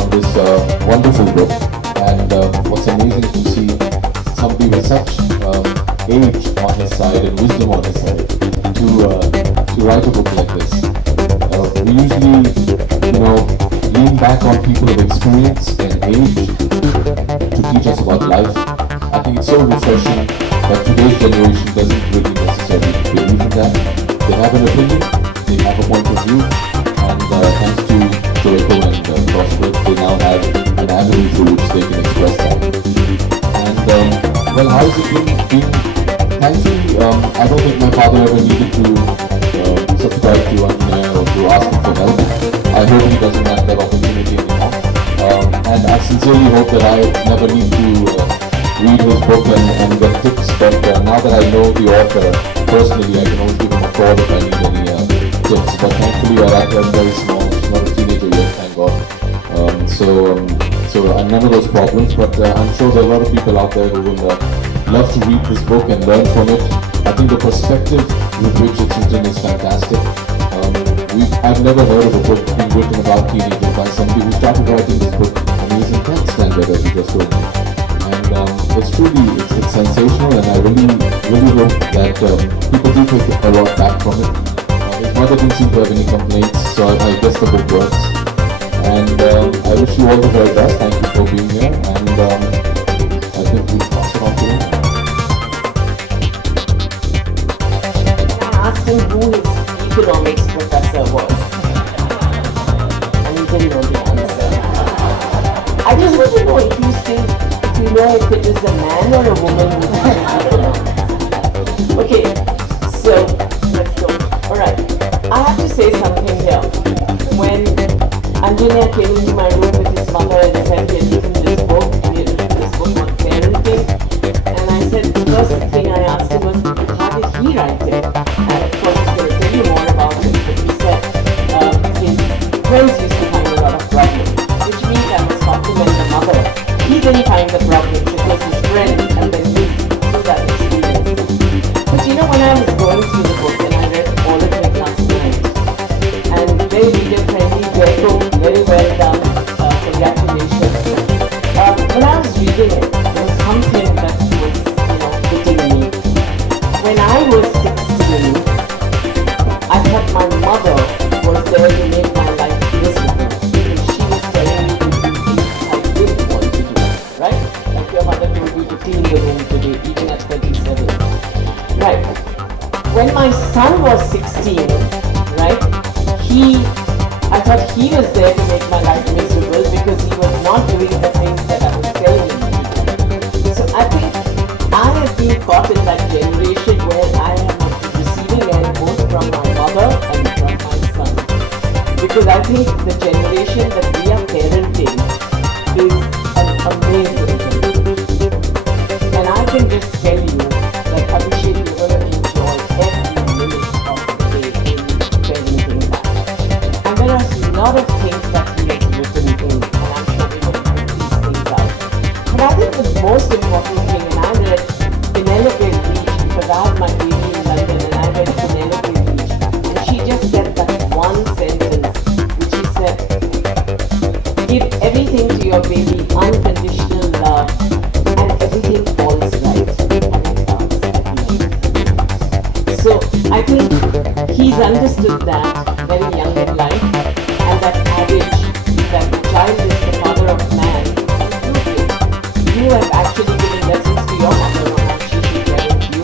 on this wonderful book. And what's amazing is to see somebody with such age on his side and wisdom on his side to write a book like this. We usually, lean back on people of experience and age to teach us about life. I think it's so refreshing that today's generation doesn't really necessarily believe in that. They have an opinion, they have a point of view, and thanks to Joeco and Crossroads, they now have an avenue through which they can express that. And well, how has it been? Thankfully, I don't think my father ever needed to subscribe to Anjana or to ask him for help. I hope he doesn't have that opportunity anymore. And I sincerely hope that I never need to read his book and get tips, but now that I know the author personally, I can always give him a call if I need any tips. But thankfully, Aratha is very small. She's not a teenager yet, thank God. So none of those problems, but I'm sure there are a lot of people out there who will love to read this book and learn from it. I think the perspective with which it's written is fantastic. I've never heard of a book being written about teenagers by somebody who started writing this book when he was in 10th standard, as you just told me. And it's truly sensational, and I really hope that people do take a lot back from it. His mother didn't seem to have any complaints, so I guess the book works. And I wish you all the very best. Thank you for being here, and I think we'll pass it on to him. I asked him who his economics professor was, and he didn't know the answer. I just want to know if you know if it is a man or a woman who teaches economics. Okay, so let's go. Alright, I have to say something here. When Anjana came into my room with his mother and said he had written this book on parenting, and I said the first thing I asked him was, how did he write it? And of course he's going to tell you more about it, but he said his friends used to find a lot of problems, which means I must compliment the mother. He didn't find the problems, it was his friends and then me through that experience. But when I was going through the book and I read all of it last night, and very reader-friendly, very well done, congratulations. When I was reading it, there was something that was, hitting me. When I was 16, I thought my mother was there to make my life miserable because she was telling me to do things I didn't want to do, right? Like your mother told you to clean the room today, even at 37. Right. When my son was 16, right, I thought he was there to make my life miserable because he was not doing the things that I was telling him to do. So I think I have been caught in that generation where I am at the receiving end both from my mother and from my son. Because I think the generation that we are parenting is an amazing generation. And I can just tell you that Abhishek, you're going to enjoy every minute of the day in parenting that. And there are a lot of things that he has written in, and I'm sure we're going to put these things out. But I think the most important thing, and I read Penelope Beach because I had my baby in London, and I read Penelope Beach, and she just said that one sentence, which she said, give everything to your baby, unconditional love, and everything falls right. So I think he's understood that very young in life, and that adage that the child is the father of man. You have actually given lessons to your mother on how she should parent you.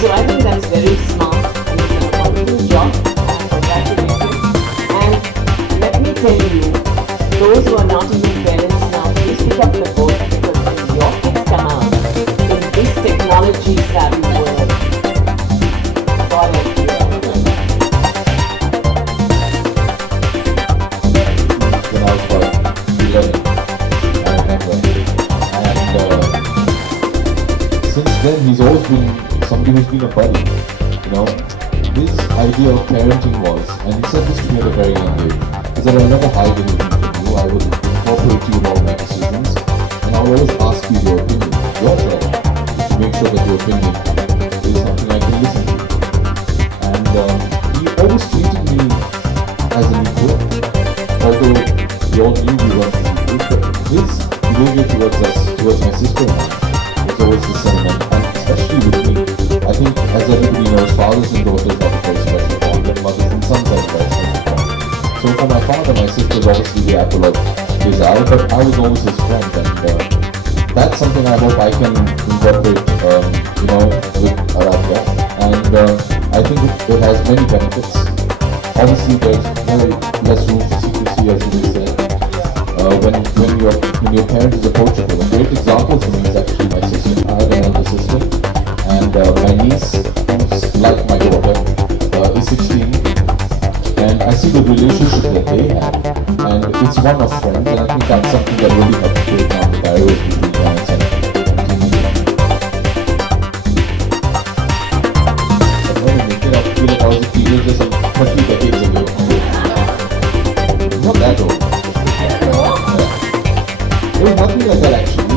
So I think that's very smart, and he's done a wonderful job. Congratulations. And let me tell you, those who are not even parents now, please pick up the book, because when your kids come out in this technology savvy world, God help you. When I was about 11, I remember. And since then, he's always been somebody who's been a buddy. His idea of parenting was, and he said this to me at a very young age, is that I'll never hide anything from you. I will incorporate you in all my decisions, and I'll always ask you your opinion. Your job is to make sure that your opinion is something I can listen to. And he always treated me as an equal, although we all knew we were his behavior towards us, towards my sister and I, was always the same, and especially with me. I think, as everybody knows, fathers and daughters have a very special bond, and mothers and sons have a very special bond. So for my father, my sister was obviously the apple of his eye, but I was always his friend, and that's something I hope I can incorporate, with Aradhya, and I think it has many benefits. Obviously, there's very less room for secrecy, as you say. When your parent is approachable. A great example for me is actually my sister. I have an elder sister, and my niece, who's like my daughter, is 16, and I see the relationship that they have, and it's one of friends, and I think that's something that really helps break down the barriers between parents and teenagers. I'm going to make it up, feel like I was a teenager some 30 decades ago. Not that old. It was nothing like that actually.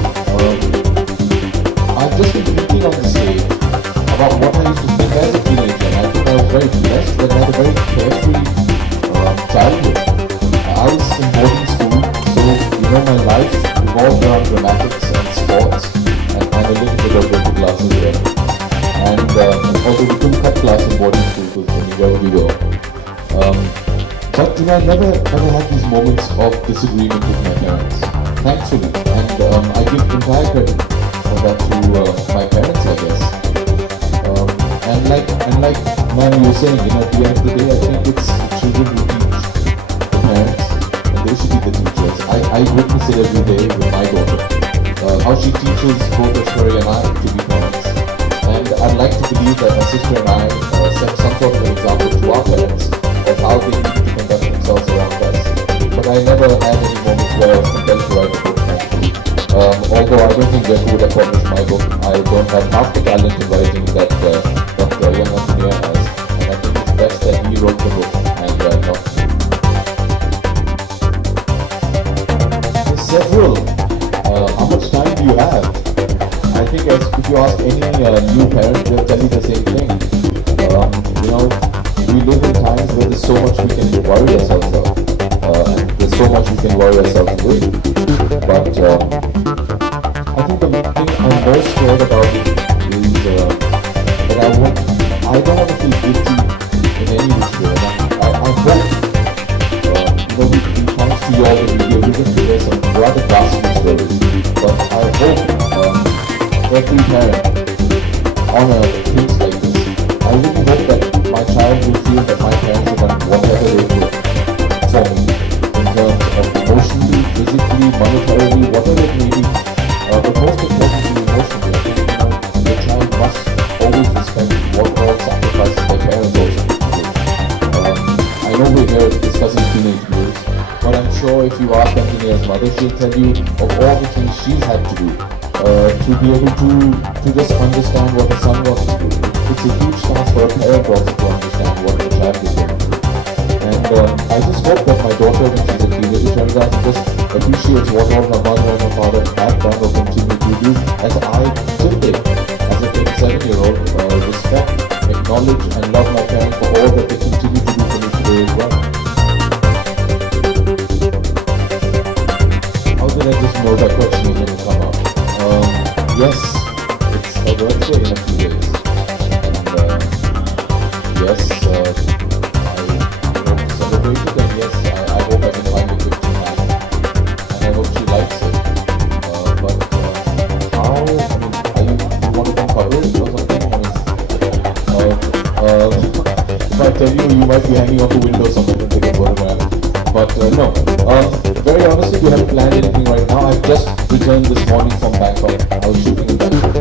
I've just been thinking on the stage about what I used to think as a teenager, and I think I was very blessed that I had a very carefree childhood. I was in boarding school, so my life revolved around dramatics and sports and a little bit of going to class as well. And although we couldn't cut class in boarding school because wherever we go. But I never had these moments of disagreement with my parents. Thankfully, and I give entire credit for that to my parents, I guess. And like ma'am, you were saying, at the end of the day, I think it's the children who teach the parents, and they should be the teachers. I witness it every day with my daughter, how she teaches both Ashwari and I to be parents. And I'd like to believe that my sister and I set some sort of an example to our parents of how they need to conduct themselves around us. But I never had any moments where I was compelled to write a book, thankfully. Although I don't think Jacob would have published my book, I don't have half the talent in writing that Dr. Young Engineer has, and I think it's best that he wrote the book and not me. There's several. How much time do you have? I think if you ask any new parent, they'll tell you the same thing. We live in times where there's so much we can worry ourselves about. And there's so much we can worry ourselves with. But I think the thing I'm most scared about is that I don't want to feel guilty in any which way. And I hope, we thanks to you all that we are able to hear some rather ghastly stories. But I hope every parent on earth thinks like this. I really hope that my child will feel that my parents have done whatever they could for me in terms of emotionally, physically, monetarily, whatever it may be. But most importantly, emotionally, I think the child must always respect what all sacrifices their parents also need to do. I know we're here discussing teenage blues, but I'm sure if you ask Engineer's mother, she'll tell you of all the things she's had to do to be able to just understand what her son wants to do. It's a huge task for a parent also to understand what the child is going through. And I just hope that my daughter, when she's a teenager, turns out to just appreciates what all her mother and her father have done or continue to do, as I still did, as a 37-year-old, respect, acknowledge and love my parents for all that they continue to do for me today as well. How did I just know that question was going to come up? Yes, it's a birthday in a few days. And yes, I hope to celebrate it, and yes, I hope I can find a gift tonight. And I hope she likes it. But how? You want to come cover it or something? If I tell you, you might be hanging off the window somewhere and take a photograph. But no. Very honestly, we haven't planned anything right now. I've just returned this morning from Bangkok. I was shooting in Bangkok.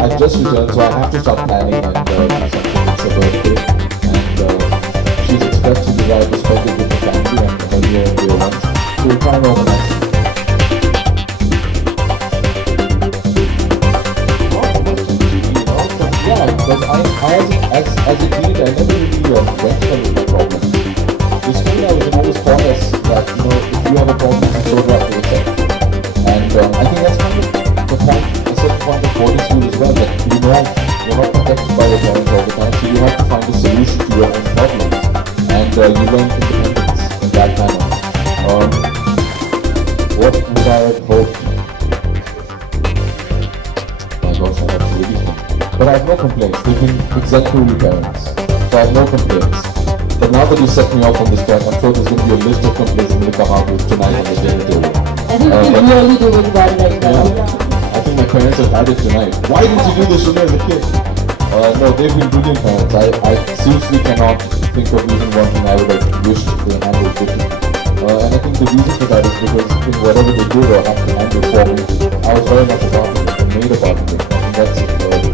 I've just returned, so I have to start planning and do something. It's a birthday, and she's expressed a desire to spend it with the family and her near and dear ones. So we'll try and organize it. Yeah, because as a kid, I never really went for the problem. The school I was always taught us that, if you have a problem, you throw it out to yourself. And I think that's kind of the point, a certain point of boarding school as well, that you're not protected by your parents all the time, so you have to find a solution to your own problems. And you learn independence in that manner. What would I have hoped? My gosh, I have to really think. But I have no complaints. They've been exemplary parents. So I have no complaints. But now that you set me off on this track, I'm sure there's going to be a list of complaints I'm going to come out with tonight on the dinner table. I think we really do it well right now. I think my parents have had it tonight. Why didn't you do this when I was a kid? No, they've been brilliant parents. I seriously cannot think of even one thing I would have wished they handled differently. And I think the reason for that is because in whatever they did or had to handle for me, I was very much a part of it and made a part of it. I think that's